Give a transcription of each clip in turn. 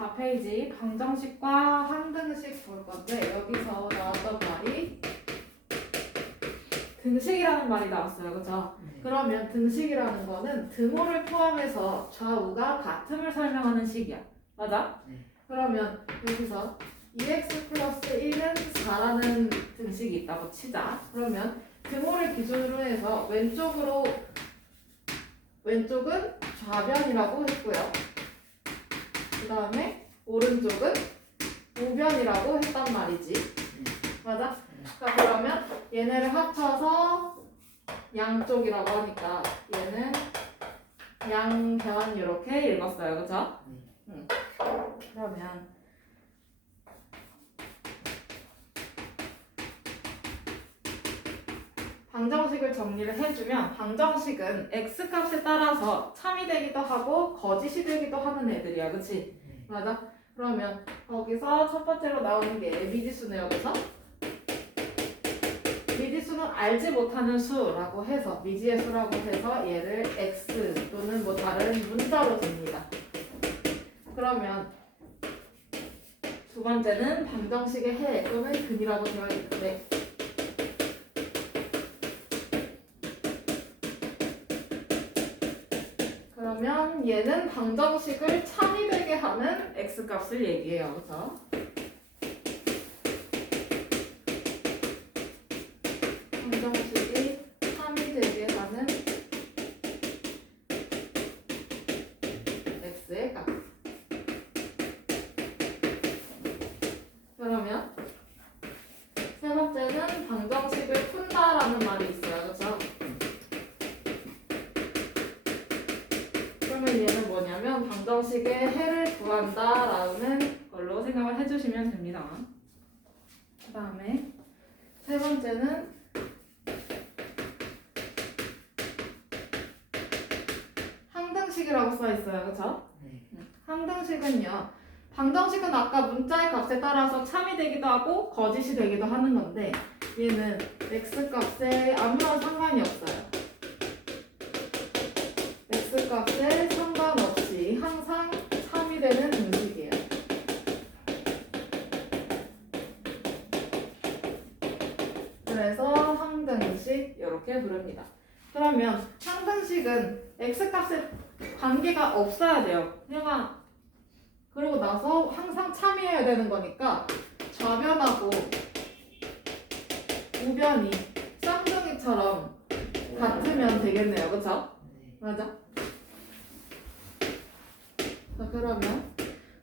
24페이지 방정식과 항등식 볼 건데 여기서 나왔던 말이 등식이라는 말이 나왔어요. 그죠? 그러면 등식이라는 거는 등호를 포함해서 좌우가 같음을 설명하는 식이야. 맞아? 그러면 여기서 2x 플러스 1은 4라는 등식이 있다고 치자. 그러면 등호를 기준으로 해서 왼쪽은 좌변이라고 했고요. 그 다음에 오른쪽은 우변이라고 했단 말이지. 맞아? 자, 그러면 얘네를 합쳐서 양쪽이라고 하니까 얘는 양변 이렇게 읽었어요. 그죠? 그러면 방정식을 정리를 해주면 방정식은 x값에 따라서 참이 되기도 하고 거짓이 되기도 하는 애들이야. 그치? 맞아? 그러면 거기서 첫 번째로 나오는 게 미지수네요. 그래서 미지수는 알지 못하는 수라고 해서 미지의 수라고 해서 얘를 x 또는 뭐 다른 문자로 둡니다. 그러면 두 번째는 방정식의 해 또는 근이라고 되어 있는데 그러면 얘는 방정식을 참이 되게 하는 x값을 얘기해요. 그래서 방정식이 참이 되게 하는 x의 값. 그러면 세 번째는 방정식을 푼다라는 말이 있어요. 그렇죠? 그러면 얘는 뭐냐면 방정식의 해를 구한다라는 걸로 생각을 해주시면 됩니다. 그 다음에 세 번째는 항등식이라고 써 있어요. 그렇죠? 항등식은요. 방정식은 아까 문자의 값에 따라서 참이 되기도 하고 거짓이 되기도 하는 건데 얘는 x값에 아무런 상관이 없어요. x값에 상관없이 항상 참이 되는 등식이에요. 그래서 항등식 이렇게 부릅니다. 그러면 항등식은 x값에 관계가 없어야 돼요. 그러고 나서 항상 참여해야 되는 거니까 좌변하고 우변이 쌍둥이처럼 같으면 되겠네요. 그쵸? 맞아? 자, 그러면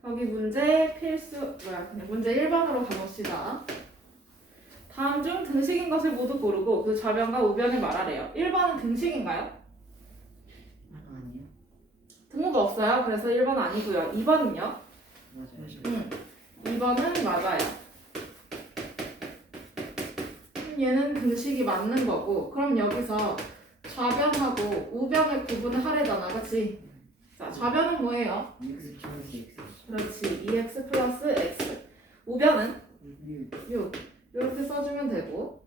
여기 문제 문제 1번으로 가봅시다. 다음 중 등식인 것을 모두 고르고 그 좌변과 우변을 말하래요. 1번은 등식인가요? 아니요. 등호가 없어요. 그래서 1번 아니고요. 2번은요? 맞아요. 2번은 맞아요. 얘는 등식이 맞는 거고 그럼 여기서 좌변하고 우변을 구분을 하래잖아. 그치? 자, 좌변은 뭐예요? x 플러스 x. 그렇지. 2x 플러스 x. 우변은 6. 이렇게 써주면 되고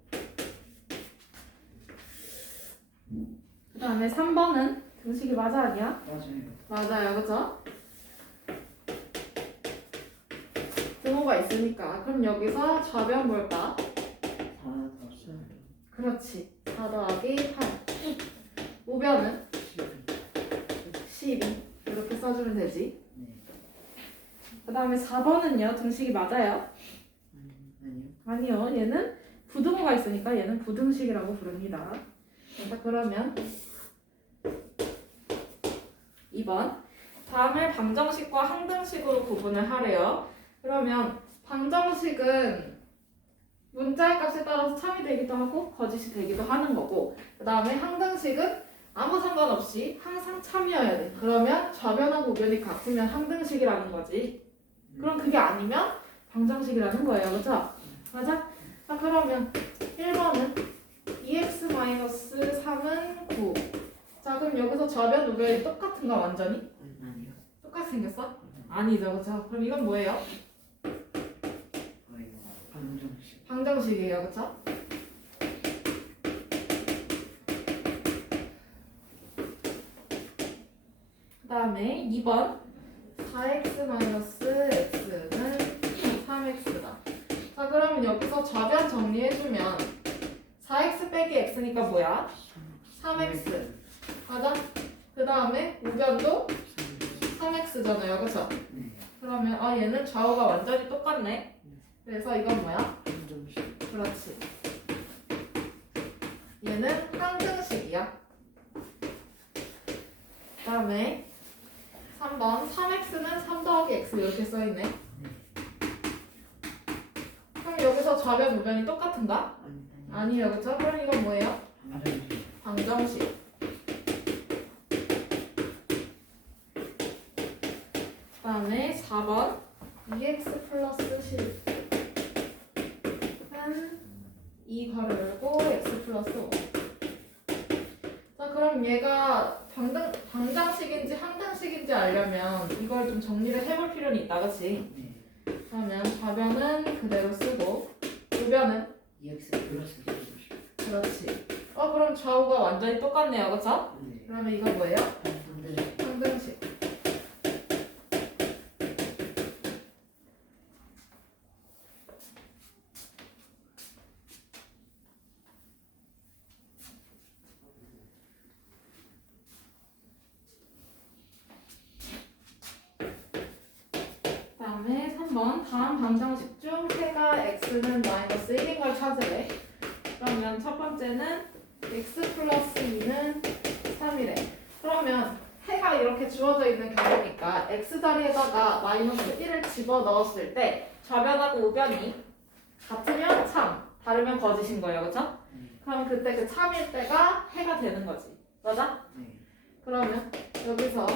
그 다음에 3번은 등식이 맞아 아니야? 맞아요. 맞아요. 그쵸? 등호가 있으니까 그럼 여기서 좌변 뭘까? 4 더하기 그렇지. 4 더하기 8. 우변은 12. 이렇게 써주면 되지. 네. 그 다음에 4번은요. 등식이 맞아요? 아니요. 아니요. 얘는 부등호가 있으니까 얘는 부등식이라고 부릅니다. 자, 그러면 2번. 다음을 방정식과 항등식으로 구분을 하래요. 그러면 방정식은 문자의 값에 따라서 참이 되기도 하고 거짓이 되기도 하는 거고 그 다음에 항등식은 아무 상관없이 항상 참이어야 돼. 그러면 좌변하고 우변이 같으면 항등식이라는 거지. 그럼 그게 아니면 방정식이라는 거예요. 그렇죠? 맞아? 자, 그러면 1번은 2x-3은 9. 자, 그럼 여기서 좌변 우변이 똑같은가 완전히? 아니요. 똑같이 생겼어? 아니죠. 그렇죠? 그럼 이건 뭐예요? 방정식. 방정식이에요. 그렇죠? 그 다음에 2번 4x-x 자, 그러면 여기서 좌변 정리해주면 4x 빼기 x니까 뭐야? 3x. 맞아? 그 다음에 우변도 3x잖아요. 그쵸? 네. 그러면 얘는 좌우가 완전히 똑같네. 그래서 이건 뭐야? 방정식. 그렇지. 얘는 항등식이야. 그 다음에 3번 3x는 3 더하기 x 이렇게 써있네. 그럼 여기서 좌변 우변이 똑같은가? 아니에요. 그쵸? 그럼 이건 뭐예요? 방정식. 방정식. 그 다음에 4번 2x 플러스 10은 2 괄호 열고 x 플러스 5. 자, 그럼 얘가 방정식인지 항등식인지 알려면 이걸 좀 정리를 해볼 필요는 있다. 그치? 네. 그러면 좌변은 그대로 쓰고 우변은 2x 플러스 10. 그렇지. 그럼 좌우가 완전히 똑같네요. 그쵸? 네. 그러면 이거 뭐예요? 방정식. 항등식. 그다음에 3번 다음 방정식 중 해가 x는 마이너스 1인 걸 찾으래. 그러면 첫 번째는 x 플러스 2는 3이래. 그러면 해가 이렇게 주어져 있는 경우니까 x 자리에다가 마이너스 1을 집어 넣었을 때 좌변하고 우변이 같으면 참, 다르면 거짓인 거예요. 그쵸? 네. 그럼 그때 그 참일 때가 해가 되는 거지. 맞아? 네. 그러면 여기서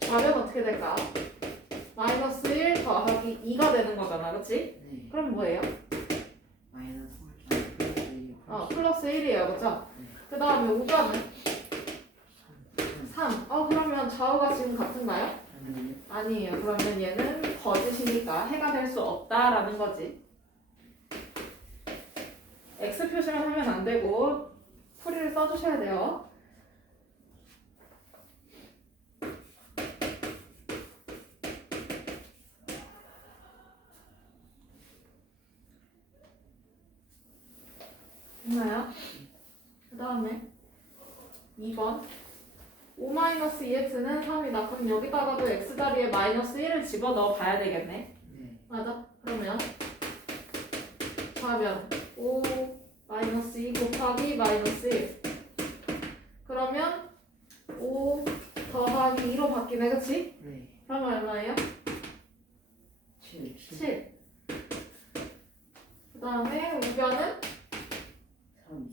좌변 어떻게 될까? 마이너스 1 더하기 2가 되는 거잖아. 그치? 네. 그럼 뭐예요? 마이너스 플러스 2 플러스 1이에요. 그쵸? 네. 그 다음에 우변은 3. 3. 그러면 좌우가 지금 같은가요? 아니요. 아니에요. 그러면 얘는 거짓이니까 해가 될 수 없다라는 거지. X 표시를 하면 안 되고 풀이를 써주셔야 돼요. 됐나요? 그 다음에 2번 5-2x는 3이다. 그럼 여기다가도 x 자리에 마이너스 1을 집어넣어 봐야 되겠네. 네. 맞아? 그러면 좌변 5 마이너스 2 곱하기 마이너스 1. 그러면 5 더하기 2로 바뀌네. 그치? 네. 그러면 얼마예요? 7. 7. 그 다음에 우변은 3.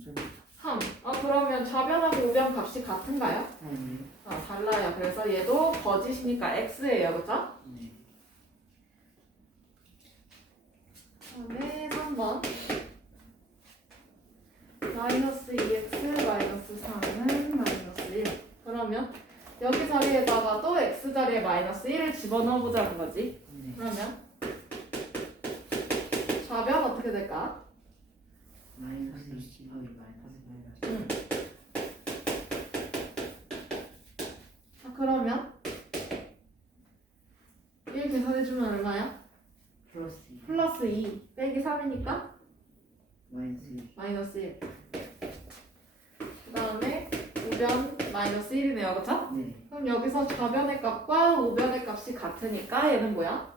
3. 그러면 좌변하고 우변 값이 같은가요? 아니요. 달라요. 그래서 얘도 거짓이니까 x예요. 그죠? 네. 그다음에 3번 마이너스 2x 마이너스 3은 마이너스 1. 그러면 여기 자리에다가 또 x 자리에 마이너스 1을 집어넣어 보자는 거지. 네. 그러면 좌변 어떻게 될까? 마이너스 2 더하기 마이너스. 응. 그러면 1 계산해주면 얼마야? 플러스 2. 플러스 2 빼기 3이니까 마이너스 1. 마이너스 1. 그 다음에 우변 마이너스 1이네요. 그쵸? 네. 그럼 여기서 좌변의 값과 우변의 값이 같으니까 얘는 뭐야?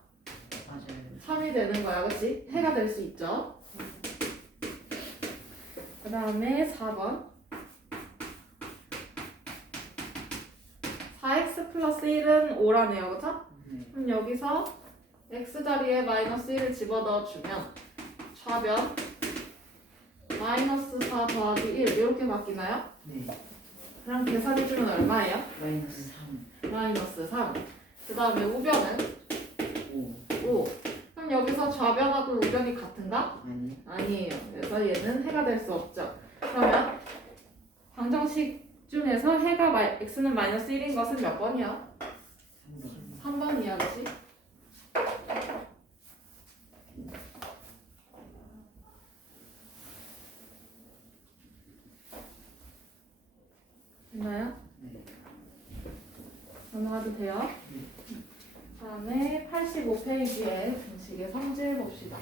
맞아요. 3이 되는 거야. 그치? 해가 될 수 있죠. 그 다음에 4번 4x 플러스 1은 5라네요. 그쵸? 네. 그럼 여기서 x 자리에 마이너스 1을 집어넣어주면 좌변 마이너스 4 더하기 1 이렇게 바뀌나요? 네. 그럼 계산해주면 얼마예요? 마이너스 3. 마이너스 3. 그 다음에 우변은 5. 5. 그럼 여기서 좌변하고 우변이 같은가? 아니. 아니에요. 그래서 얘는 해가 될 수 없죠. 그러면 방정식 중에서 해가 x는 마이너스 1인 것은 몇 번이야? 3번. 3번이야. 그치? 됐나요? 네. 넘어가도 돼요? 다음에 85페이지에 등식의 성질 봅시다.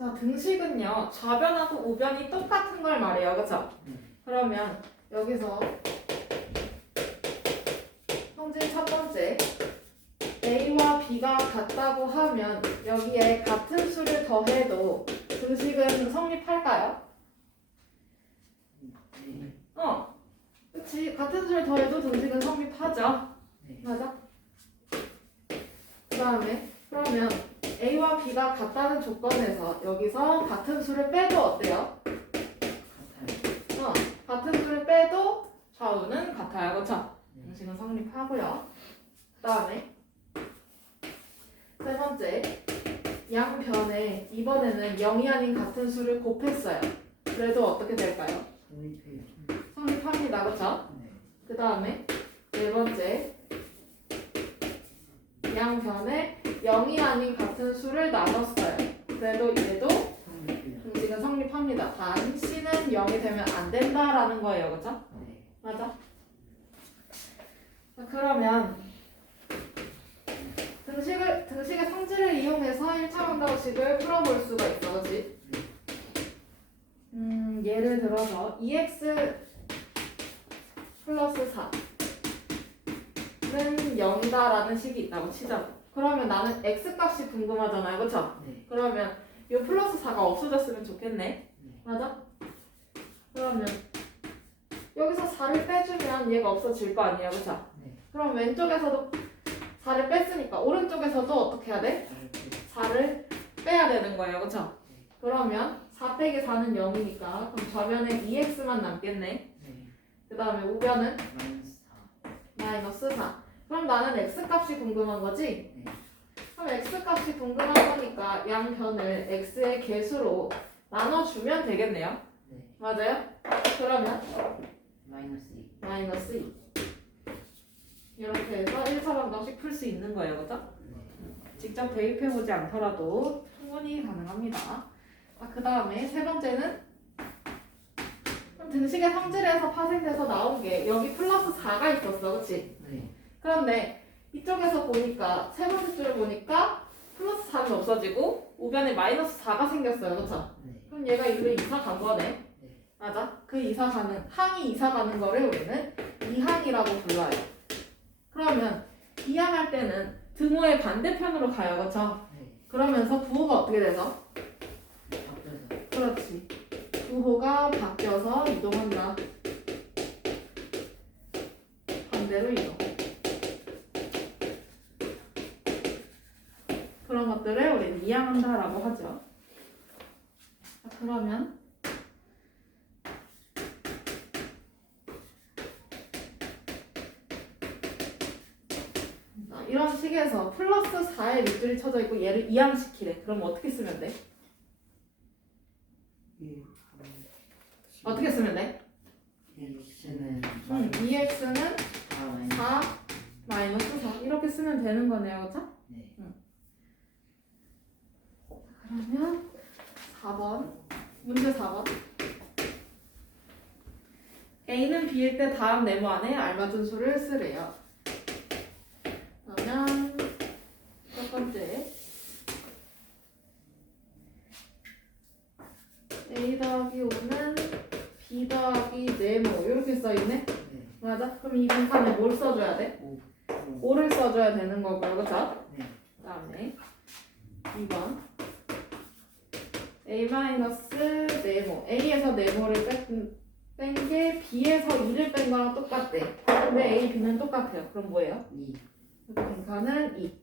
자, 등식은요, 좌변하고 우변이 똑같은 걸 말해요. 그쵸? 그러면 여기서 성질 첫 번째, A와 B가 같다고 하면 여기에 같은 수를 더해도 등식은 성립할까요? 네. 그치. 같은 수를 더해도 등식은 성립하죠. 네. 맞아? 그 다음에 그러면 A와 B가 같다는 조건에서 여기서 같은 수를 빼도 어때요? 같아요. 같은 수를 빼도 좌우는 같아요. 그쵸? 네. 등식은 성립하고요. 그 다음에 세 번째, 양변에 이번에는 0이 아닌 같은 수를 곱했어요. 그래도 어떻게 될까요? 성립해요. 성립합니다. 그쵸? 네. 그 다음에 네 번째, 양변에 0이 아닌 같은 수를 나눴어요. 그래도 얘도 성립해요. 등식은 성립합니다. 단 C는 0이 되면 안 된다라는 거예요. 그쵸? 네. 맞아? 자, 그러면 등식의 성질을 이용해서 1차 방정식을 풀어볼 수가 있어. 그치? 예를 들어서 2x 플러스 4는 0이다라는 식이 있다고 치자고. 그러면 나는 x 값이 궁금하잖아요. 그쵸? 네. 그러면 이 플러스 4가 없어졌으면 좋겠네. 맞아? 그러면 여기서 4를 빼주면 얘가 없어질 거 아니에요. 그쵸? 네. 그럼 왼쪽에서도 4를 뺐으니까 오른쪽에서도 어떻게 해야 돼? 4를 빼야 되는 거예요. 그쵸? 그러면 4 빼기 4는 0이니까 그럼 좌변에 2x만 남겠네. 네. 그 다음에 우변은 마이너스 4. 마이너스 4. 그럼 나는 x 값이 궁금한 거지? 네. 그럼 x 값이 궁금한 거니까 양변을 x의 개수로 나눠주면 되겠네요. 네. 맞아요? 그러면 마이너스 2. 마이너스 2. 이렇게 해서 1차 방정식 풀 수 있는 거예요. 그죠? 네. 직접 대입해보지 않더라도 충분히 가능합니다. 그 다음에 세 번째는 그럼 등식의 성질에서 파생돼서 나온 게 여기 플러스 4가 있었어. 그치? 네. 그런데 이쪽에서 보니까 세 번째 줄을 보니까 플러스 4는 없어지고 우변에 마이너스 4가 생겼어요. 그쵸? 네. 그럼 얘가 이리로 이사 간 거네. 네. 맞아? 그 이사 가는 항이 이사 가는 거를 우리는 이항이라고 불러요. 그러면 이항할 때는 등호의 반대편으로 가요. 그쵸? 네. 그러면서 부호가 어떻게 돼서? 바뀌어서. 그렇지. 부호가 바뀌어서 이동한다. 반대로 이동. 그런 것들을 우리는 이항한다라고 하죠. 자, 그러면 이런 식에서 플러스 4의 밑줄이 쳐져 있고 얘를 이항시키래. 그럼 어떻게 쓰면 돼? 어떻게 쓰면 돼? x는 2x는 4 마이너스 4 마이너스 4 이렇게 쓰면 되는 거네요. 그쵸? 네. 그러면 4번 문제 4번 A는 B일 때 다음 네모 안에 알맞은 수를 쓰래요. 그러면 첫 번째 A 더하기 5는 B 더하기 네모 이렇게 써있네? 네. 맞아? 그럼 이 분칸에 뭘 써줘야 돼? 5. 5를 써줘야 되는 거고요. 그쵸? 네. 그 다음에 2번 A-네모 A에서 네모를 뺀 게 B에서 2를 뺀 거랑 똑같대. 근데 A, B는 똑같아요. 그럼 뭐예요? 2. 분칸은 2.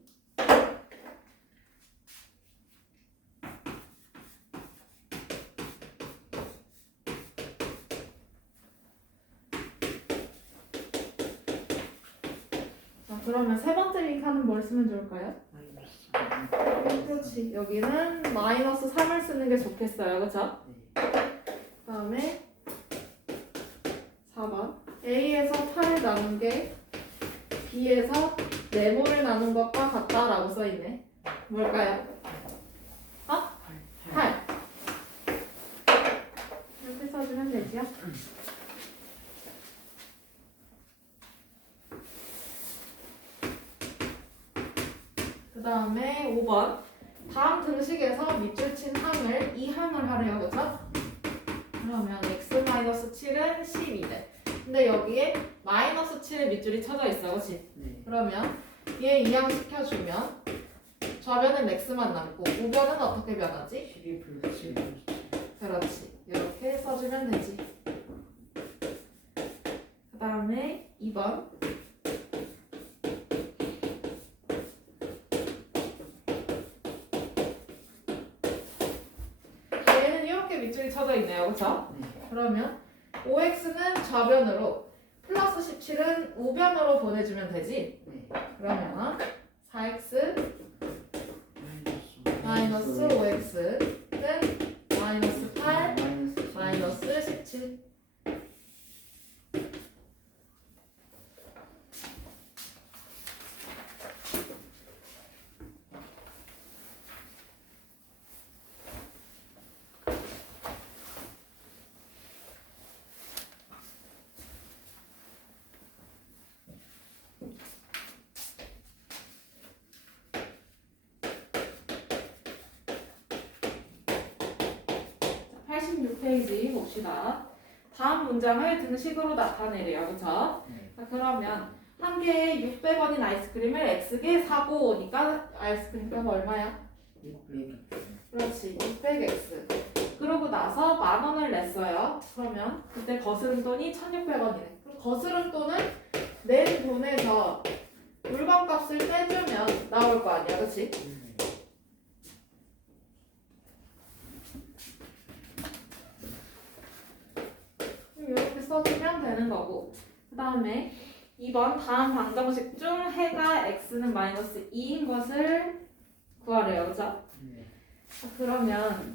자, 그러면 세 번째 빈칸은 뭘 쓰면 좋을까요? 마이너스 4. 그렇지. 여기는 마이너스 3을 쓰는 게 좋겠어요. 그쵸? 네. 그 다음에 4번 A에서 8을 나눈 게 B에서 네모를 나눈 것과 같다라고 써있네. 뭘까요? 8. 이렇게 써주면 되지요? 그 다음에 5번 다음 등식에서 밑줄 친 항을 이 항을 하래요. 그죠? 그러면 x-7은 12대. 근데 여기에 마이너스 7의 밑줄이 쳐져 있어. 그치? 네. 그러면 얘 이항시켜주면 좌변은 x만 남고 우변은 어떻게 변하지? 12 플러스 7 플러스 7. 그렇지. 이렇게 써주면 되지. 그 다음에 2번. 얘는 이렇게 밑줄이 쳐져 있네요. 그쵸? 네. 그러면 5x는 좌변으로 플러스 17은 우변으로 보내주면 되지. 네. 그러면 4x 마이너스 마이너스 5x는 마이너스 8 마이너스 마이너스 17. 자, 86페이지 봅시다. 다음 문장을 등식으로 나타내래요. 그쵸? 네. 자, 그러면 한 개에 600원인 아이스크림을 X개 사고 오니까 아이스크림 값 얼마야? 600. 그렇지. 600X. 그러고 나서 10,000원을 냈어요. 그러면 그때 거스름 돈이 1,600원이네. 그럼 거스름 돈은 낸 돈에서 물건 값을 빼주면 나올 거 아니야. 그치? 이렇게 써주면 되는 거고. 그 다음에 2번 다음 방정식 중 해가 x는 마이너스 2인 것을 구하래요. 그죠? 네. 그러면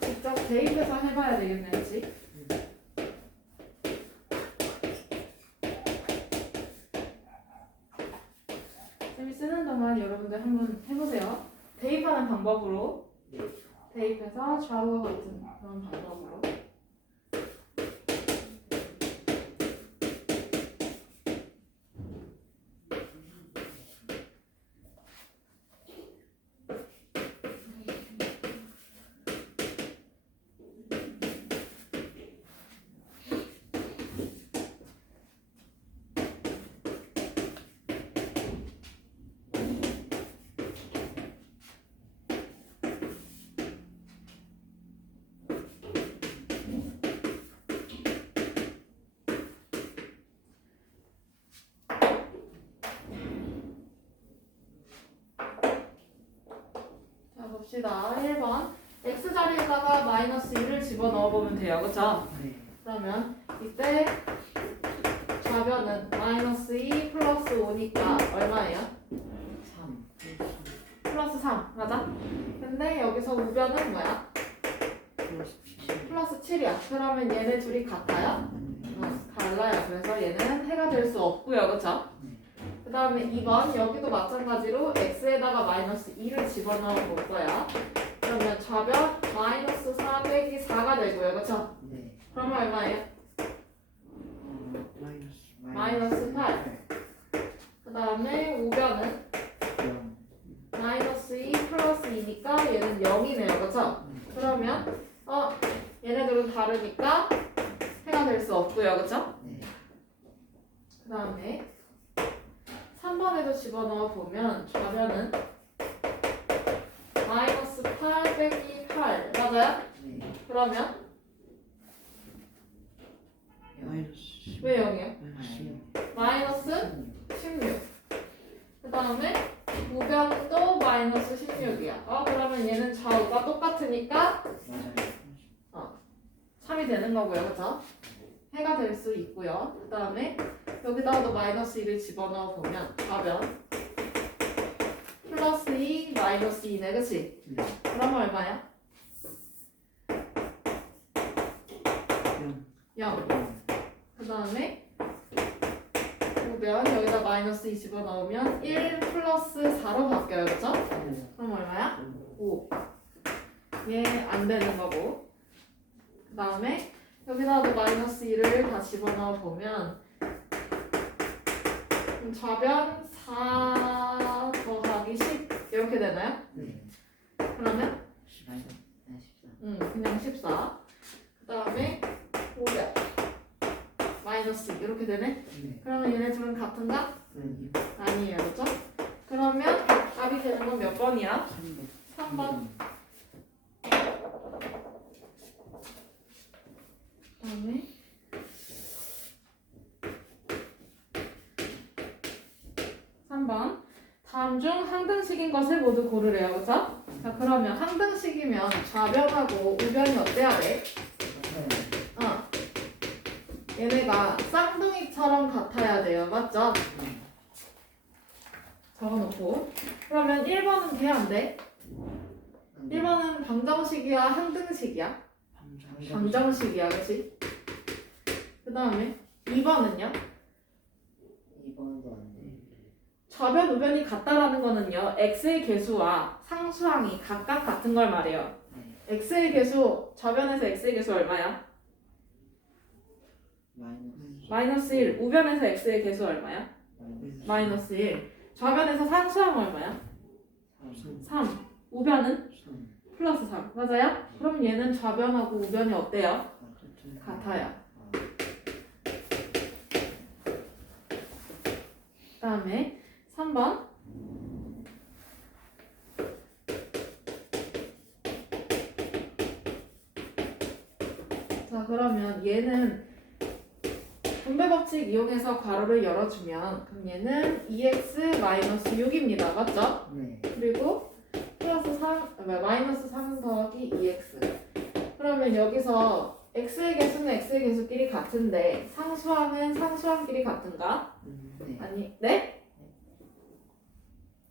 직접 대입해서 해봐야 되겠네. 그치? 쌤이 쓰는 동안 여러분들 한번 해보세요. 대입하는 방법으로 대입해서 좌우와 같은 그런 방법으로. 자 봅시다. 1번 x자리에다가 마이너스 1을 집어넣어보면 돼요. 그쵸? 네. 그러면 이때 좌변은 마이너스 2 플러스 5니까 얼마예요? 3 플러스 3 맞아? 근데 여기서 우변은 뭐야? 플러스 7. 플러스 7이야. 그러면 얘네 둘이 같아요? 달라요. 그래서 얘는 해가 될 수 없고요. 그쵸? 그 다음에 2번 여기도 마찬가지로 x에다가 마이너스 2를 집어넣어 볼 거야. 그러면 좌변 마이너스 4 빼기 4가 되고요. 그쵸? 네. 그러면 얼마예요? 마이너스 8. 그 다음에 우변은 마이너스 2 플러스 2니까 얘는 0이네요. 그쵸? 그러면 얘네들은 다르니까 해가 될 수 없고요. 그쵸? 네. 그 다음에 3번에도 집어넣어 보면 좌변은 마이너스 8 빼기 8 맞아요? 네. 그러면 마이너스 왜 0이에요? 마이너스 16. 그 다음에 우변도 마이너스 16이야. 그러면 얘는 좌우가 똑같으니까 맞아요. 3이 되는 거고요. 그쵸? 해가 될 수 있고요. 그 다음에 여기다가도 마이너스 2를 집어넣어 보면 좌변 플러스 2 마이너스 2네. 그치? 네. 그러면 얼마야? 0. 그 다음에 우변 여기다 마이너스 2 집어넣으면 1 플러스 4로 바뀌어요. 그쵸? 그럼 얼마야? 5. 얘 안 되는 거고. 그 다음에 여기다도 마이너스 2를 다 집어넣어 보면 좌변 4 이렇게 되나요? 네. 그러면 마이너스 14. 그냥 14. 그 다음에 500 마이너스 이렇게 되네. 네. 그러면 얘네 둘은 같은가? 아니요. 아니에요, 그렇죠? 그러면 답이 되는 건 몇 번이야? 3번. 3번. 그다음에 3번. 다음 중 항등식인 것을 모두 고르래요, 그렇죠? 자, 그러면 항등식이면 좌변하고 우변이 어때야 돼? 얘네가 쌍둥이처럼 같아야 돼요, 맞죠? 적어놓고. 그러면 1번은 돼, 안 돼? 1번은 방정식이야, 항등식이야? 방정식이야, 그치? 그 다음에 2번은요? 2번도 안 돼. 좌변, 우변이 같다라는 거는요, x의 개수와 상수항이 각각 같은 걸 말해요. 네. x의 개수, 좌변에서 x의 개수 얼마야? 마이너스 1. 우변에서 x의 개수 얼마야? 마이너스 1. 좌변에서 상수항 얼마야? 3. 우변은? 플러스 3. 맞아요? 그럼 얘는 좌변하고 우변이 어때요? 같아요. 그 다음에 3번. 자, 그러면 얘는 분배 법칙 이용해서 괄호를 열어주면 그럼 얘는 2x-6입니다. 맞죠? 네. 그리고 플러스 3, 마이너스 3 더하기 2x. 그러면 여기서 x의 개수는 x의 개수끼리 같은데 상수항은 상수항끼리 같은가? 네. 아니, 네?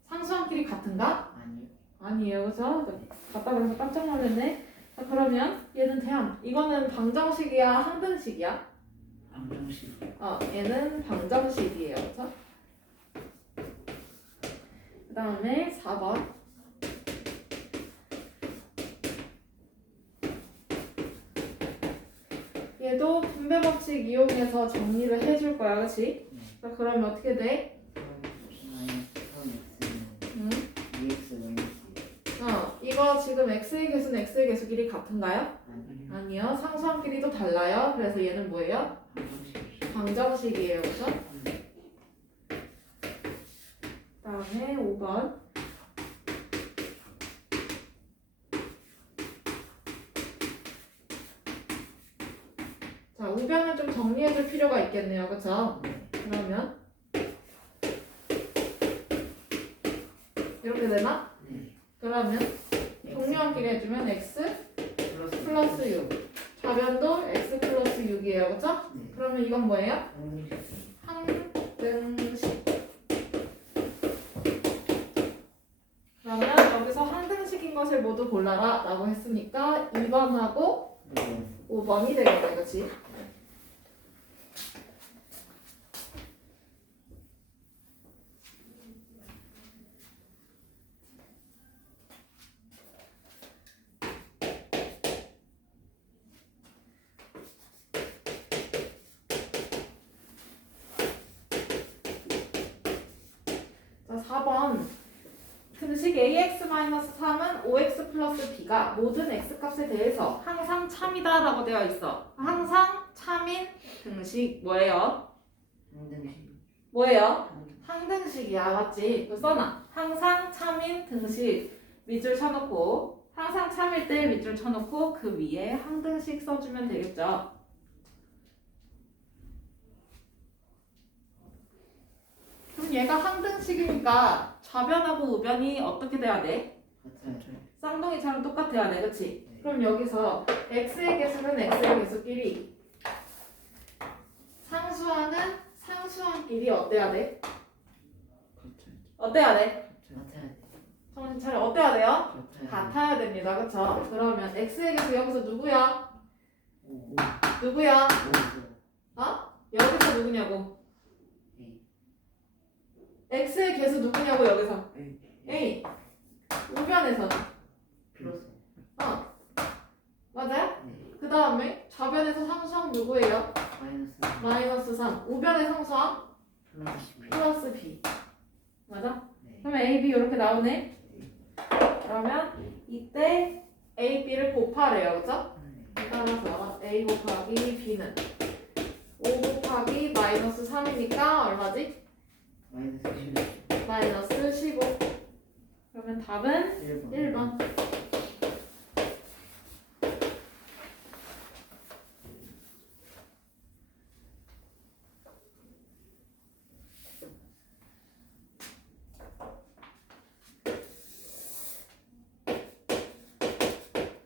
상수항끼리 같은가? 아니요. 아니에요, 그죠? 같다 그래서 깜짝 놀랐네. 자, 그러면 얘는 대항. 이거는 방정식이야, 항등식이야? 방정식. 얘는 방정식이에요, 그죠? 그 다음에 4번. 얘도 분배 법칙 이용해서 정리를 해줄 거야, 그치? 네. 자, 그러면 어떻게 돼? 응? 2x 이거 지금 x의 개수는 x의 개수끼리 같은가요? 아니요. 아니요. 상수항끼리도 달라요. 그래서 얘는 뭐예요? 방정식. 방정식이에요, 그죠? 그 다음에 5번. 자, 우변을 좀 정리해줄 필요가 있겠네요, 그쵸? 그러면 이렇게 되나? 네. 그러면 정리함끼리 해주면 x 플러스 6. 좌변도 x 플러스 6이에요, 그쵸? 네. 그러면 이건 뭐예요? 방정식. 항등식. 그러면 여기서 항등식인 것을 모두 골라라 라고 했으니까 2번하고 네. 5번이 되겠네, 그치? 자, 4번. 등식 ax-3은 5x 플러스 b가 모든 x값에 대해서 항상 참이다 라고 되어 있어. 항상 참인 등식 뭐예요? 방정식. 뭐예요? 항등식이야, 맞지? 이거 써놔. 항상 참인 등식 밑줄 쳐놓고 항상 참일 때 밑줄 쳐놓고 그 위에 항등식 써주면 되겠죠. 그럼 얘가 항등식이니까 좌변하고 우변이 어떻게 돼야 돼? 같아요. 쌍둥이처럼 똑같아야 돼, 그치? 네. 그럼 여기서 x의 개수는 x의 개수끼리 상수항은 상수항끼리 어때야 돼? 어때야 돼? 같아요. 정신 차려. 어때야 돼요? 같아요. 같아야 됩니다, 그쵸? 그러면 x의 개수 여기서 누구야? 오. 누구야? 오. 여기서 누구냐고? A. x의 개수 누구냐고 여기서? A. a. 우변에서는? 플러스. 맞아요? 네. 그 다음에 좌변에서 상수항 누구예요? 마이너스. 마이너스 3. 우변의 상수항? 플러스 B. 플러스 b. 맞아? 네. 그러면 a, b 이렇게 나오네? 네. 그러면 이때 A, B를 곱하래요. 그죠? 네. 따라서 A 곱하기 B는 5 곱하기 마이너스 3이니까 얼마지? 마이너스 15. 그러면 답은 1번.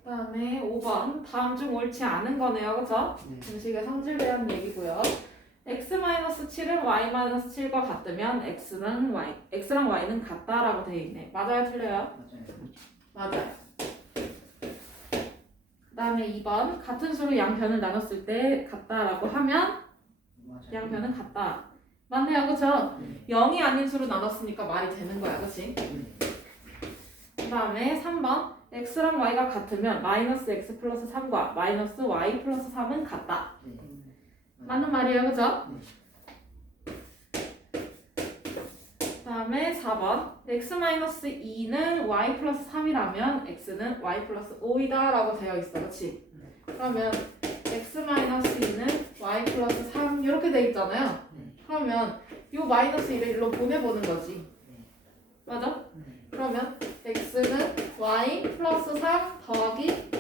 그다음에 5번. 다음 중 옳지 않은 거네요. 그쵸? 네. 공식의 성질에 대한 얘기고요. x-7은 y-7과 같으면 x랑 y는 같다라고 되어 있네. 맞아요, 틀려요? 맞아요. 맞아요. 그다음에 2번. 같은 수로 양변을 나눴을 때 같다라고 하면 맞아요. 양변은 같다. 맞네요, 그쵸? 네. 0이 아닌 수로 나눴으니까 말이 되는 거야, 그치? 네. 그다음에 3번. x랑 y가 같으면 마이너스 x 플러스 3과 마이너스 y 플러스 3은 같다. 네. 맞는 말이에요, 그죠? 네. 그다음에 4번. x-2는 y 플러스 3이라면 x는 y 플러스 5이다 라고 되어 있어, 그치? 그러면 x-2는 y 플러스 3 이렇게 되어 있잖아요. 네. 그러면 요 마이너스 1을 일로 보내보는 거지. 네. 맞아? 네. 그러면 x는 y 플러스 3 더하기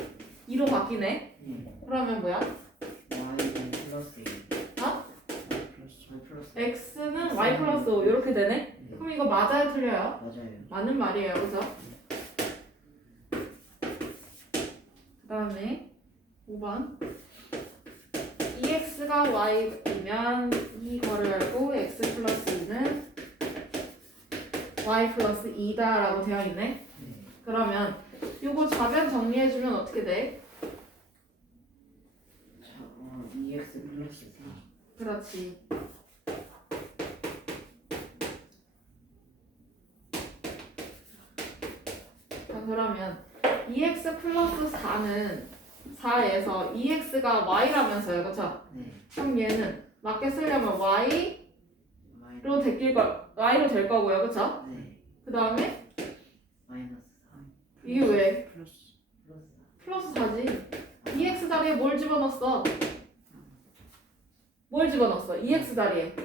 2로 바뀌네. 네. 그러면 뭐야? Y는 플러스 1. 어? 플러스. x는 y 플러스 5 이렇게 되네. 네. 그럼 이거 맞아요, 틀려요? 맞아요. 맞는 말이에요, 그죠? 그 다음에 5번 2x가 y이면 이거를 알고 x 플러스 2는 y 플러스 2다 라고 되어 있네. 네. 그러면 요거 좌변 정리해주면 어떻게 돼? 자, 2x 플러스 4. 그렇지. 자, 그러면 2x 플러스 4는 4에서 2x가 y라면서요, 그쵸? 네. 그럼 얘는 맞게 쓰려면 y로 마이너스 될 거고요, 그쵸? 네. 그 다음에 마이너스 3. 이게 왜? 플러스. 플러스 4지. 2x 자리에 뭘 집어넣었어? 뭘 집어넣었어? 2x 자리에.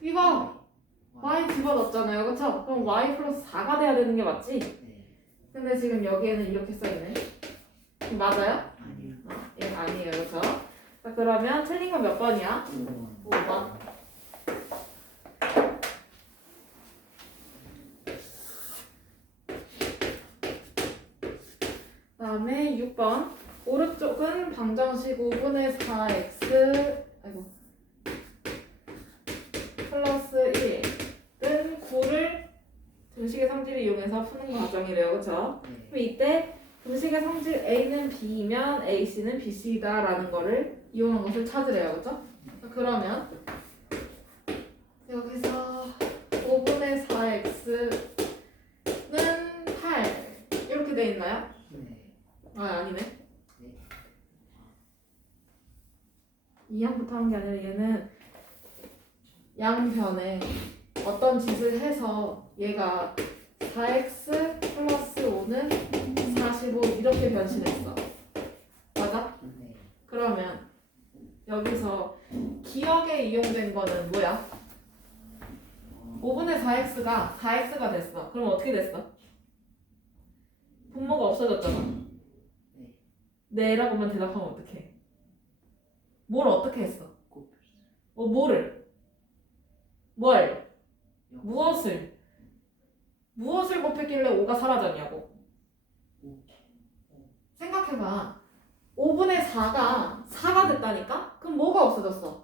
이거 y 집어넣었잖아요, 그쵸? 그럼 y 플러스 4가 돼야 되는 게 맞지? 네. 근데 지금 여기에는 이렇게 써있네. 맞아요? 아니요. 예, 아니에요, 그쵸? 자, 그러면 틀린 건 몇 번이야? 5번. 5번. 다음에 6번. 오른쪽은 방정식 5분의 4x 플러스 1은 9를 등식의 성질을 이용해서 푸는 과정이래요, 그쵸? 네. 그럼 이때 등식의 성질 A는 B이면 AC는 BC다 라는 거를 이용한 것을 찾으래요, 그쵸? 그러면 여기서 5분의 4x는 8 이렇게 돼 있나요? 네. 아, 아니네. 네. 이항부터 하는 게 아니라 얘는 양변에 어떤 짓을 해서 얘가 4x 플러스 5는 45 이렇게 변신했어. 맞아? 네. 그러면 여기서 기억에 이용된 거는 뭐야? 5분의 4x가 4x가 됐어. 그럼 어떻게 됐어? 분모가 없어졌잖아. 네라고 만 대답하면 어떡해? 뭘 어떻게 했어? 뭐를? 뭘? 무엇을? 무엇을 곱했길래 5가 사라졌냐고. 생각해봐. 5분의 4가 4가 됐다니까? 그럼 뭐가 없어졌어?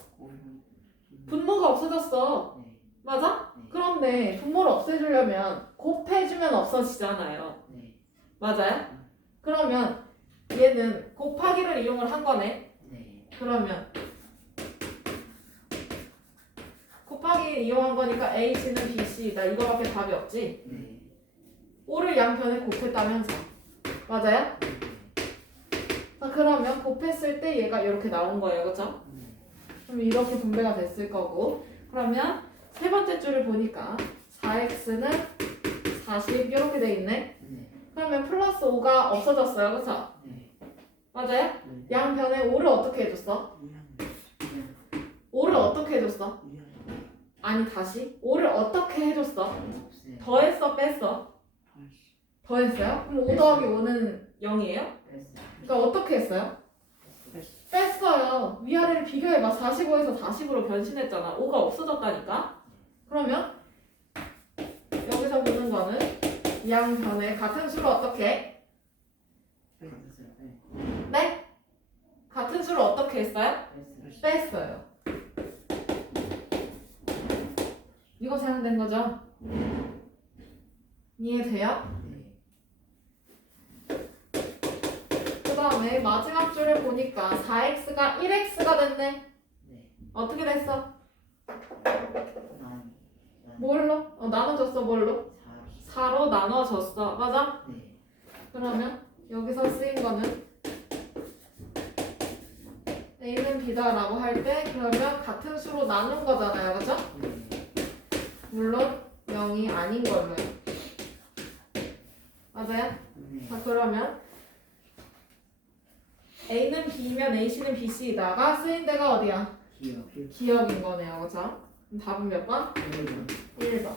분모가 없어졌어. 네. 맞아? 네. 그런데 분모를 없애주려면 곱해주면 없어지잖아요. 네. 맞아요? 그러면 얘는 곱하기를 이용을 한 거네. 네. 그러면 곱하기 이용한 거니까 AC는 BC다. 이거밖에 답이 없지. 네. 5를 양변에 곱했다면서. 맞아요? 자, 그러면 곱했을 때 얘가 이렇게 나온 거예요. 그쵸? 그럼 이렇게 분배가 됐을 거고. 그러면 세 번째 줄을 보니까 4x는 40 이렇게 돼 있네. 네. 그러면 플러스 5가 없어졌어요. 그쵸? 네. 맞아요? 네. 양변에 5를 어떻게 해줬어? 5를 어떻게 해줬어? 아니 다시 5를 어떻게 해줬어? 없애요. 더했어 뺐어? 더했어요? 그럼 5 더하기 5는 0이에요? 그러니까 어떻게 했어요? 뺐어요. 위아래를 비교해봐. 45에서 40으로 변신했잖아. 5가 없어졌다니까? 그러면 여기서 보는 거는 이 양변에 같은 수를 어떻게 해? 뺐어요. 네. 네? 같은 수를 어떻게 했어요? 뺐어요. 뺐어요. 이거 사용된 거죠? 이해돼요? 네. 그 다음에 마지막 줄을 보니까 4x가 1x가 됐네. 네. 어떻게 됐어? 난. 뭘로? 나눠졌어. 뭘로? 4로 나눠졌어. 맞아? 네. 그러면 여기서 쓰인 거는 A는 B다라고 할 때 그러면 같은 수로 나눈 거잖아요. 그죠? 네. 물론 0이 아닌 걸로요. 맞아요? 네. 자 그러면 A는 B면 AC는 BC이다가 쓰인 데가 어디야? 기억. 기억인 거네요. 그죠? 그럼 답은 몇 번? 1번. 1번.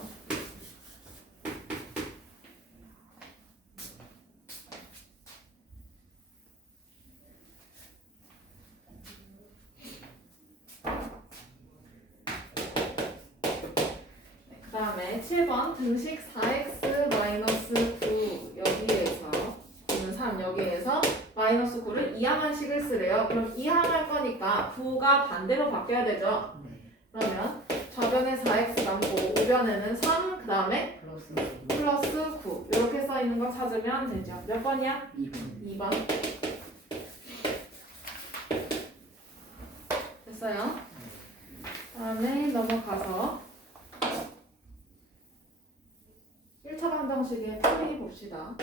그 다음에 7번 등식 4x-9 여기에서 3 여기에서 마이너스 9를 이항한 식을 쓰래요. 그럼 이항할 거니까 9가 반대로 바뀌어야 되죠. 네. 그러면 좌변에 4x 남고 우변에는 3, 그 다음에 플러스 플러스 9 이렇게 써 있는 거 찾으면 되죠. 몇 번이야? 2번. 2번. 됐어요? 다음에 넘어가서 1차 방정식의 풀이 봅시다.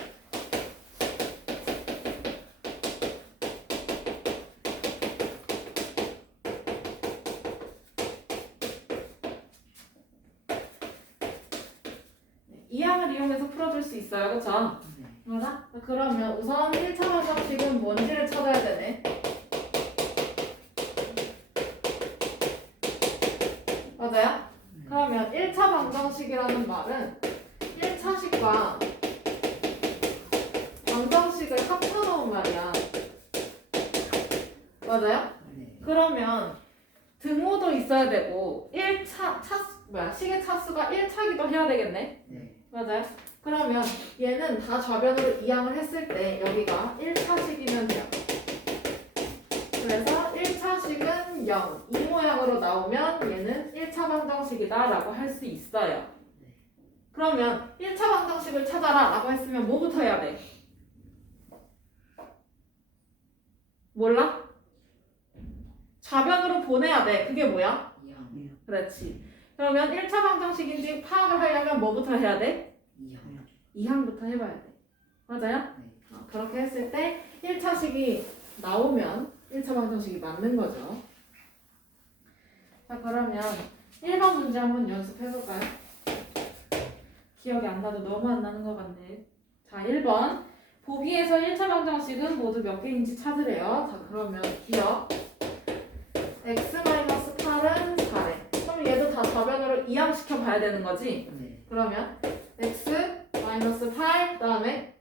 이항을 이용해서 풀어줄 수 있어요. 그쵸? 네. 맞아? 그러면 우선 1차 방정식은 뭔지를 찾아야 되네. 맞아요? 그러면 1차 방정식이라는 말은 1차식과 방정식을 합쳐놓은 말이야. 맞아요? 네. 그러면 등호도 있어야 되고 1차 식의 차수가 1차기도 해야 되겠네. 네. 맞아요? 그러면 얘는 다 좌변으로 이항을 했을 때 여기가 1차식이면 돼요. 그래서 1차식은 0, 이 모양으로 나오면 얘는 1차 방정식이다 라고 할 수 있어요. 그러면 1차 방정식을 찾아라 라고 했으면 뭐부터 해야 돼? 몰라? 좌변으로 보내야 돼. 그게 뭐야? 이항. 그렇지. 그러면 1차 방정식인지 파악을 하려면 뭐부터 해야 돼? 이항. 이항부터 해봐야 돼. 맞아요? 네. 그렇게 했을 때 1차식이 나오면 1차 방정식이 맞는 거죠. 자 그러면 1번 문제 한번 연습해볼까요? 기억이 안 나도 너무 안 나는 것 같네. 자 1번 보기에서 1차 방정식은 모두 몇 개인지 찾으래요. 자 그러면 기억 x-8은 4래. 그럼 얘도 다 좌변으로 이항시켜 봐야 되는 거지? 네. 그러면 x-8 그 다음에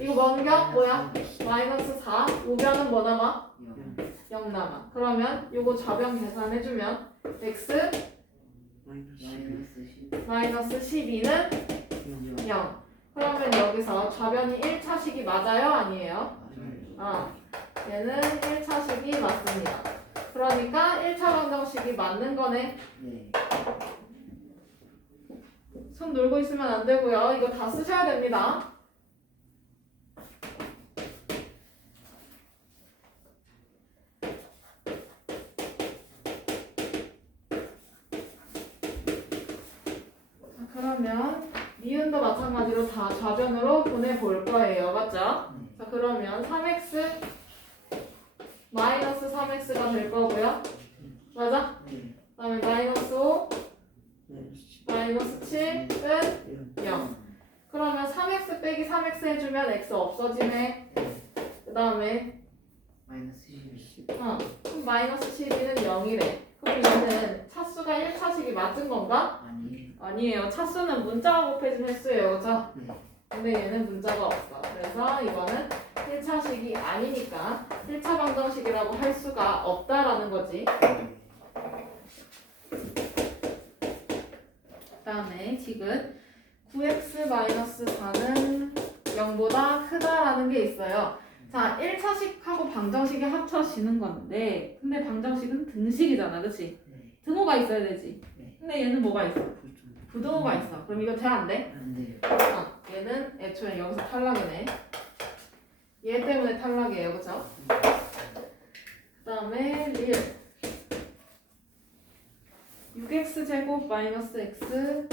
이거 먼겨 뭐야? 마이너스 4 우변은 뭐 남아? 0 남아. 그러면 요거 좌변 계산해주면 x 마이너스 10. 마이너스 12는 0. 그러면 여기서 좌변이 1차식이 맞아요? 아니에요? 얘는 1차식이 맞습니다. 그러니까 1차 방정식이 맞는 거네. 네. 손 놀고 있으면 안 되고요. 이거 다 쓰셔야 됩니다. 그러면 니은도 마찬가지로 다 좌변으로 보내볼 거예요. 맞죠? 네. 자 그러면 3x 마이너스 3x가 될 거고요. 맞아? 네. 그 다음에 마이너스 5 마이너스 마이너스 7은 0. 그러면 3x 빼기 3x 해주면 x 없어지네. 그 다음에 마이너스 12. 그럼 마이너스 12는 0이래. 그럼 얘는 차수가 1차식이 맞은 건가? 아니. 아니에요. 차수는 문자가 곱해진 횟수예요. 그죠? 네. 근데 얘는 문자가 없어. 그래서 이거는 1차식이 아니니까 1차 방정식이라고 할 수가 없다라는 거지. 그 다음에 지금 9x-4는 0보다 크다라는 게 있어요. 자, 1차식하고 방정식이 합쳐지는 건데 근데 방정식은 등식이잖아. 그치? 네. 등호가 있어야 되지. 네. 근데 얘는 뭐가 있어? 부두. 부등호가 있어. 그럼 이거 돼? 안 돼? 안 돼요. 얘는 애초에 여기서 탈락이네. 얘 때문에 탈락이에요. 그쵸? 그 다음에 리을 6x제곱 마이너스 x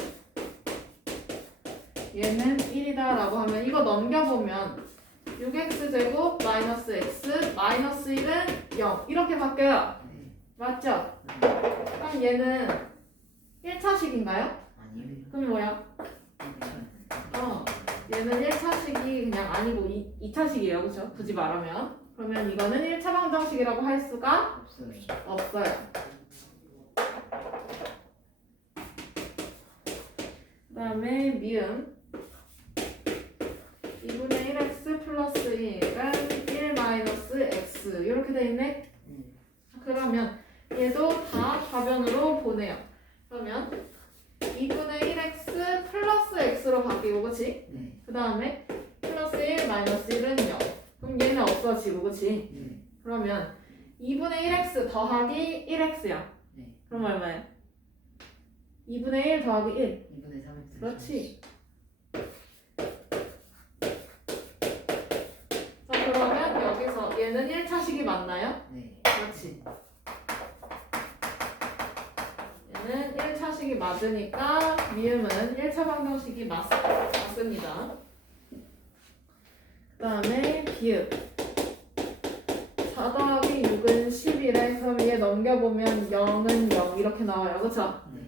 얘는 1이다 라고 하면 이거 넘겨보면 6x제곱 마이너스 x 마이너스 1은 0 이렇게 바뀌어요. 네. 맞죠? 그럼 얘는 1차식인가요? 아니요. 그럼 뭐야? 얘는 1차식이 그냥 아니고 2차식이에요. 그쵸? 굳이 말하면. 그러면 이거는 1차 방정식이라고 할 수가 없어요. 없어요. 그 다음에 미음 2분의 1x 플러스 1은 1 마이너스 x 이렇게 돼 있네. 네. 그러면 얘도 다 가변으로 보내요. 그러면 2분의 1x 플러스 x로 바뀌고 그치? 네. 그 다음에 플러스 1 마이너스 1은 0. 그럼 얘는 없어지고 그치? 네. 그러면 2분의 1x 더하기 1x야. 네. 그럼 얼마야? 2분의 1 더하기 1. 2분의 3x. 그렇지. 자 그러면 여기서 얘는 1차식이 맞나요? 네. 그렇지. 얘는 1차식이 맞으니까 미음은 1차 방정식이 맞습니다. 그 다음에 비읍 4 더하기 6은 11에 그럼 얘 넘겨보면 0은 0 이렇게 나와요. 그쵸? 네.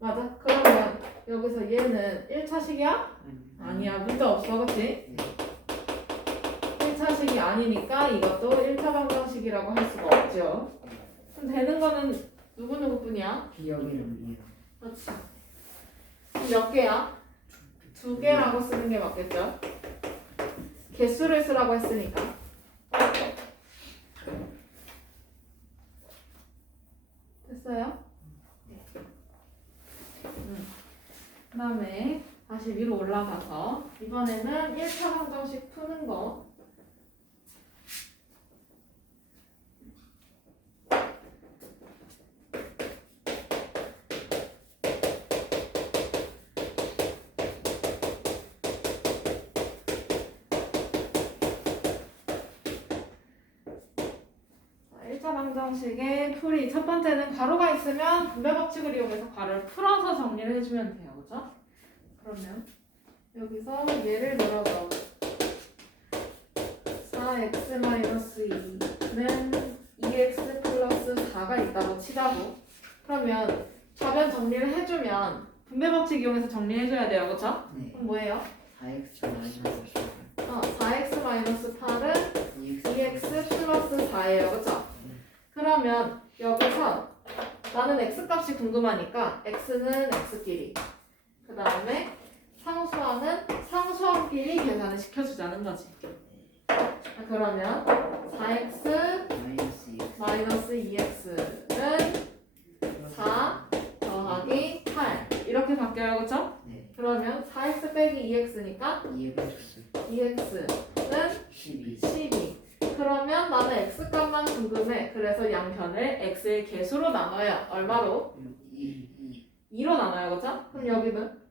맞아? 그러면 여기서 얘는 1차식이야? 아니야. 문제 없어. 그치? 네. 1차식이 아니니까 이것도 1차 방정식이라고 할 수가 없죠. 그럼 되는 거는 누구누구뿐이야? 기억이랑 이해랑. 그렇지. 그럼 몇 개야? 2개라고 쓰는 게 맞겠죠? 개수를 쓰라고 했으니까. 됐어요? 그 다음에 다시 위로 올라가서 이번에는 1차 방정식 푸는 거. 방정식의 풀이 첫 번째는 가로가 있으면 분배 법칙을 이용해서 가로를 풀어서 정리를 해주면 돼요. 그죠? 그러면 여기서 예를 들어서 4x-2는 2x 플러스 4가 있다고 치자고. 그러면 좌변 정리를 해주면 분배 법칙 이용해서 정리해줘야 돼요. 그죠? 네. 그럼 뭐예요? 4x 마이너스 4x-8은 2x 2x 플러스 4예요. 그쵸? 그러면 여기서 나는 x 값이 궁금하니까 x는 x끼리 그 다음에 상수항은 상수항끼리 계산을 시켜주자는 거지. 그러면 4x 마이너스 2x는 4 더하기 8 이렇게 바뀌어요. 그쵸? 네. 그러면 4x 빼기 2x니까 2x는 12 그러면 나는 x 값만 궁금해. 그래서 양변을 x의 개수로 나눠요. 얼마로? 2로 나눠요. 그쵸? 그럼 여기는?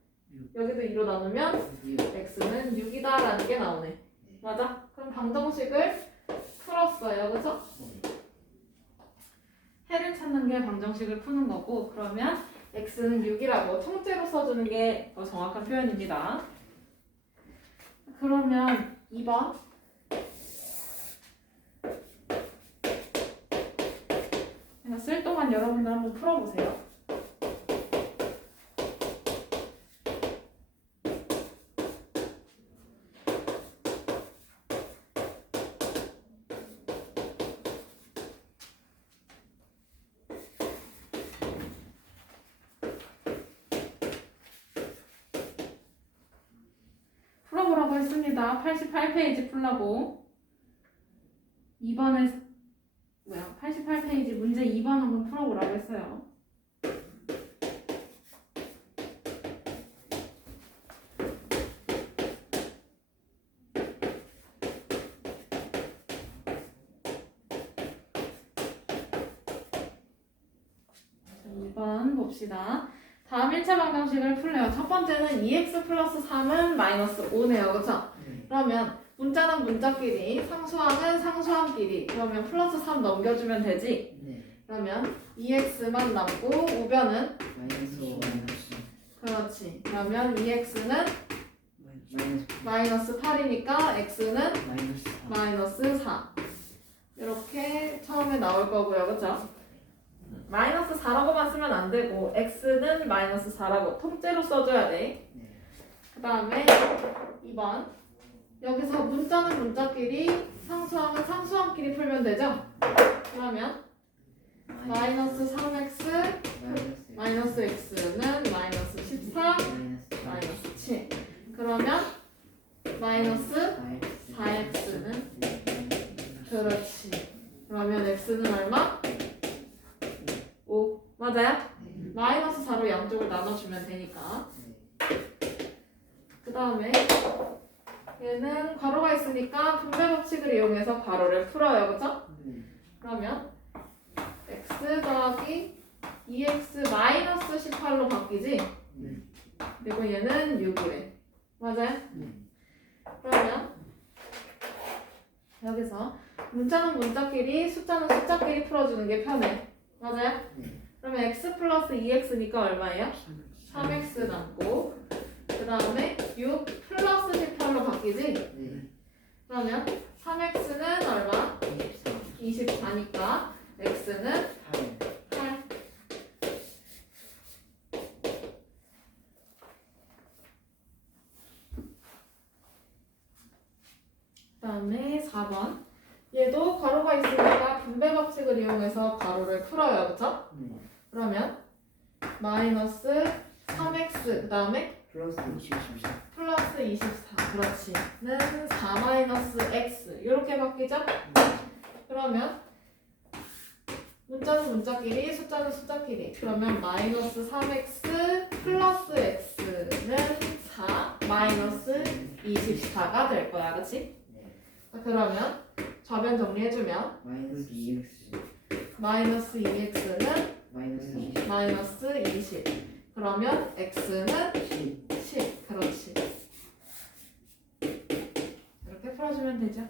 여기도 2로 나누면 x는 6이다 라는 게 나오네. 맞아? 그럼 방정식을 풀었어요. 그쵸? 해를 찾는 게 방정식을 푸는 거고, 그러면 x는 6이라고 통째로 써주는 게 더 정확한 표현입니다. 그러면 2번 제가 쓸 동안 여러분들 한번 풀어보세요. 풀어보라고 했습니다. 88페이지 풀라고. 2번에 88페이지 문제 2번 한번 풀어보라고 했어요. 자, 2번 봅시다. 다음 1차 방정식을 풀래요. 첫 번째는 2x 플러스 3은 마이너스 5네요. 그쵸? 네. 그러면 문자는 문자끼리, 상수항은 상수항끼리. 그러면 플러스 3 넘겨주면 되지? 네. 그러면 2x만 남고 우변은? 마이너스 5 마이너스 그렇지. 그러면 2x는 마이너스 마이너스 8이니까 x는 마이너스 4. 마이너스 4. 이렇게 처음에 나올 거고요. 그쵸? 마이너스 4라고만 쓰면 안 되고 x는 마이너스 4라고 통째로 써줘야 돼. 네. 그 다음에 2번 여기서 문자는 문자끼리 상수항은 상수항끼리 풀면 되죠? 그러면 마이너스 3x 마이너스 x는 마이너스 14 마이너스 7 그러면 마이너스 4x는 그렇지. 그러면 x는 얼마? 5 맞아요? 마이너스 4로 양쪽을 나눠주면 되니까. 그 다음에 얘는 괄호가 있으니까 분배 법칙을 이용해서 괄호를 풀어요. 그쵸? 그러면 x 더하기 2x 마이너스 18로 바뀌지? 그리고 얘는 6이래. 맞아요? 그러면 여기서 문자는 문자끼리 숫자는 숫자끼리 풀어주는 게 편해. 맞아요? 그러면 x 플러스 2x니까 얼마예요? 3x 남고 그 다음에 6 플러스 18로 바뀌지? 그러면 3x는 얼마? 24니까 x는 8. 그 다음에 4번 얘도 괄호가 있으니까 분배 법칙을 이용해서 괄호를 풀어요. 그쵸? 그러면 마이너스 3x 그 다음에 플러스 24. 플러스 24 그렇지 는 4 마이너스 x 이렇게 바뀌죠? 그러면 문자는 문자끼리 숫자는 숫자끼리 그러면 마이너스 3x 플러스 x는 4 마이너스 24가 될 거야. 그치? 자, 그러면 좌변 정리해주면 마이너스 2x 마이너스 2x는 마이너스 20. 마이너스 20 그러면 x는 10. 10 그렇지. 이렇게 풀어주면 되죠.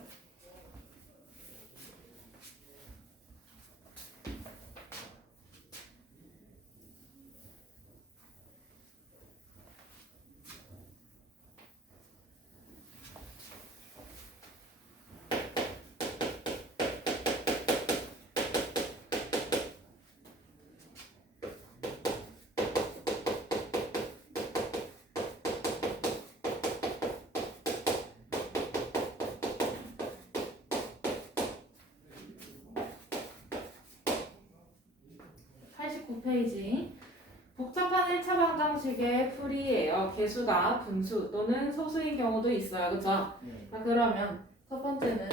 페이지 복잡한 1차 방정식의 풀이에요. 개수가 분수 또는 소수인 경우도 있어요. 그쵸? 자, 그러면 첫 번째는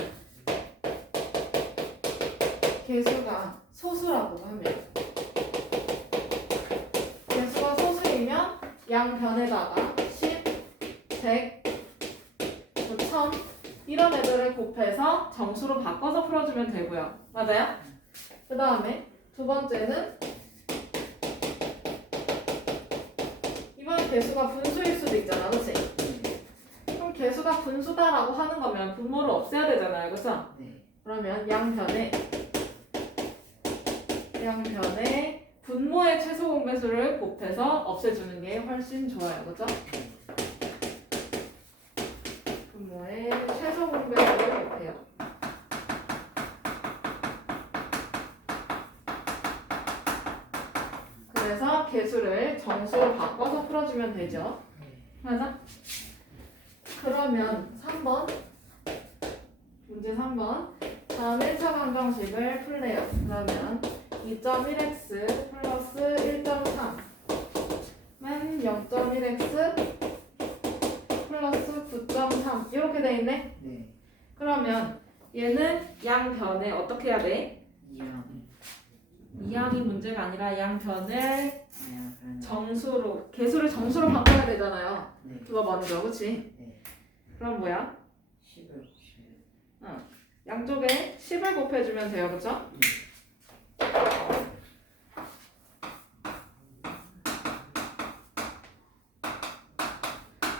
개수가 소수라고 하면 개수가 소수이면 양변에다가 10, 100, 1000 이런 애들을 곱해서 정수로 바꿔서 풀어주면 되고요. 맞아요? 그 다음에 두 번째는 개수가 분수일 수도 있잖아. 그치? 그럼 개수가 분수다라고 하는 거면 분모를 없애야 되잖아요. 그쵸? 그러면 양변에 분모의 최소 공배수를 곱해서 없애주는 게 훨씬 좋아요. 그쵸? 분모의 최소 공배수를 곱해요. 그래서 개수를 정수로 바꿔서 풀어주면 되죠. 맞아? 그러면 3번 문제 3번 다음 1차 방정식을 풀래요. 그러면 2.1x 플러스 1.3은 0.1x 플러스 9.3 이렇게 돼 있네. 네. 그러면 얘는 양변에 어떻게 해야 돼? 이양. 이항이 문제가 아니라 양변을 아야 그러면. 정수로 개수를 정수로 바꿔야 되잖아요. 네. 그거 먼저, 그치? 네. 그럼 뭐야? 10을 양쪽에 10을 곱해주면 돼요, 그쵸?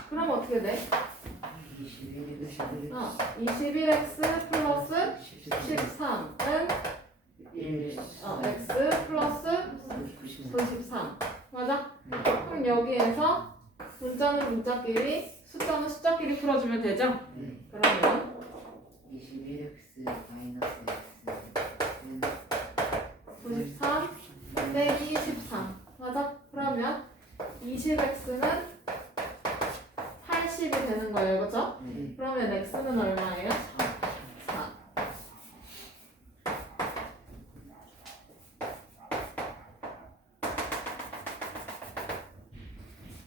그럼 어떻게 돼? 21 21x 플러스 13은 1 x 플러스 93 맞아? 그럼 여기에서 문자는 문자끼리 숫자는 숫자끼리 풀어주면 되죠? 네. 그러면 21x 마이너스 x는 93 빼기 13 맞아? 그러면 20x는 80이 되는 거예요, 그죠? 네. 그러면 x는 얼마예요? 4.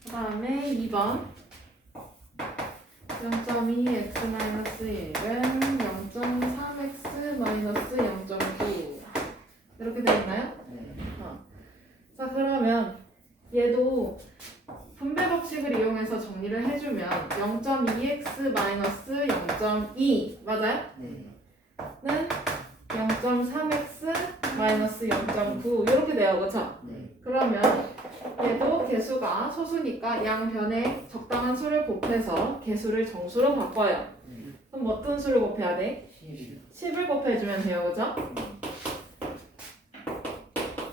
그 다음에 2번 0.2x-1은 0.3x-0.9 이렇게 되어 있나요? 네. 자 그러면 얘도 분배 법칙을 이용해서 정리를 해주면 0.2x-0.2 맞아요? 네. 는 0.3x-0.9 이렇게 돼요, 그쵸? 네. 그러면 얘도 개수가 소수니까 양변에 적당한 수를 곱해서 개수를 정수로 바꿔요. 네. 그럼 어떤 수를 곱해야 돼? 10. 10을 곱해주면 돼요, 그죠?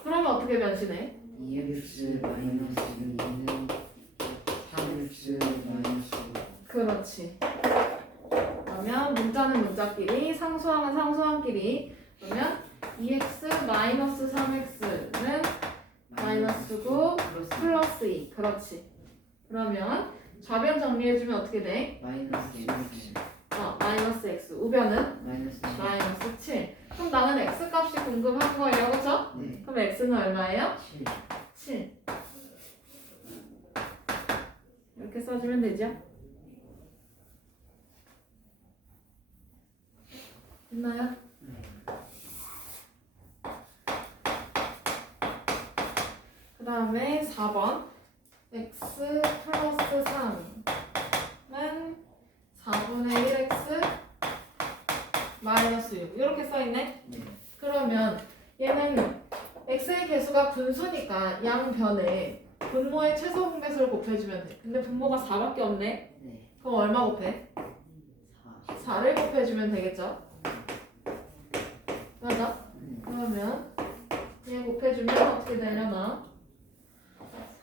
그러면 어떻게 변신해? 2x 마이너스 2는 3x 마이너스 그렇지. 그러면 문자는 문자끼리, 상수항은 상수항끼리. 그러면 2x 마이너스 3x는 마이너스 9 플러스 2. 그렇지. 그러면 좌변 정리해주면 어떻게 돼? 마이너스 x 마이너스 x. 우변은 마이너스 7. 마이너스 7. 그럼 나는 x 값이 궁금한 거예요, 그죠? 네. 그럼 x는 얼마예요? 7. 7. 이렇게 써주면 되죠? 됐나요? 그 다음에 4번 x 플러스 3은 4분의 1x 마이너스 6 이렇게 써있네? 네. 그러면 얘는 x의 개수가 분수니까 양변에 분모의 최소 분배수를 곱해주면 돼. 근데 분모가 4밖에 없네? 네. 그럼 얼마 곱해? 4. 4를 곱해주면 되겠죠? 맞아? 네. 그러면 얘 곱해주면 어떻게 되려나?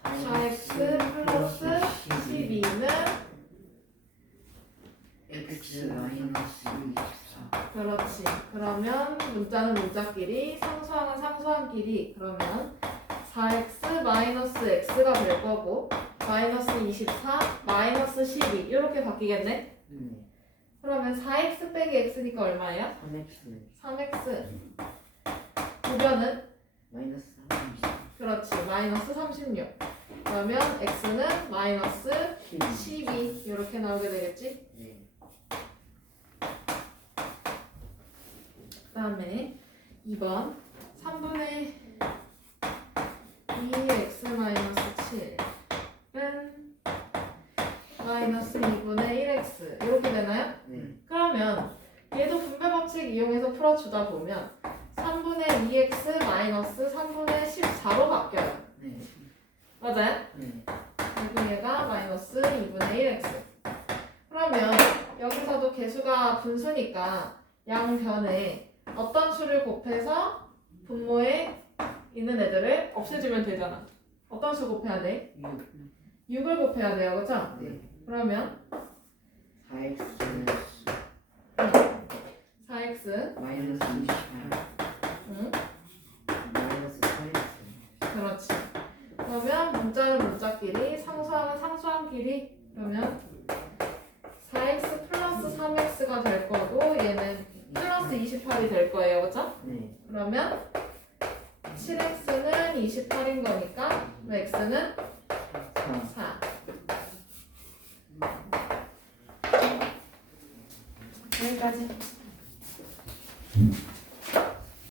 4x 플러스 12는 x 마이너스 24. 그렇지. 그러면 문자는 문자끼리, 상수항은 상수항끼리. 그러면 4x 마이너스 x가 될 거고 마이너스 24 마이너스 12 이렇게 바뀌겠네? 네. 그러면 4x 빼기 x니까 얼마예요? 3x 3x. 우변은? 마이너스 30. 그렇지. 마이너스 36. 그러면 x는 마이너스 12 이렇게 나오게 되겠지? 네. 그 다음에 2번 3분의 2x 마이너스 7은 마이너스 2분의 1x 이렇게 되나요? 네. 그러면 얘도 분배 법칙 이용해서 풀어주다 보면 3분의 2x 마이너스 3분의 14로 바뀌어요. 네. 맞아요? 네. 그리고 얘가 마이너스 2분의 1x. 그러면 여기서도 개수가 분수니까 양변에 어떤 수를 곱해서 분모에 있는 애들을 없애주면 되잖아. 어떤 수 곱해야 돼? 6. 6을 곱해야 돼요, 그죠? 네. 그러면 4x 4x 마이너스 28. 응? 마이너스 4x. 그렇지. 그러면 문자는 문자끼리, 상수항은 상수항끼리. 그러면 4x 플러스 3x가 될 거고 얘는 플러스 28이 될 거예요, 그죠? 네. 그러면 7x는 28인 거니까 x는 4. 4. 여기까지.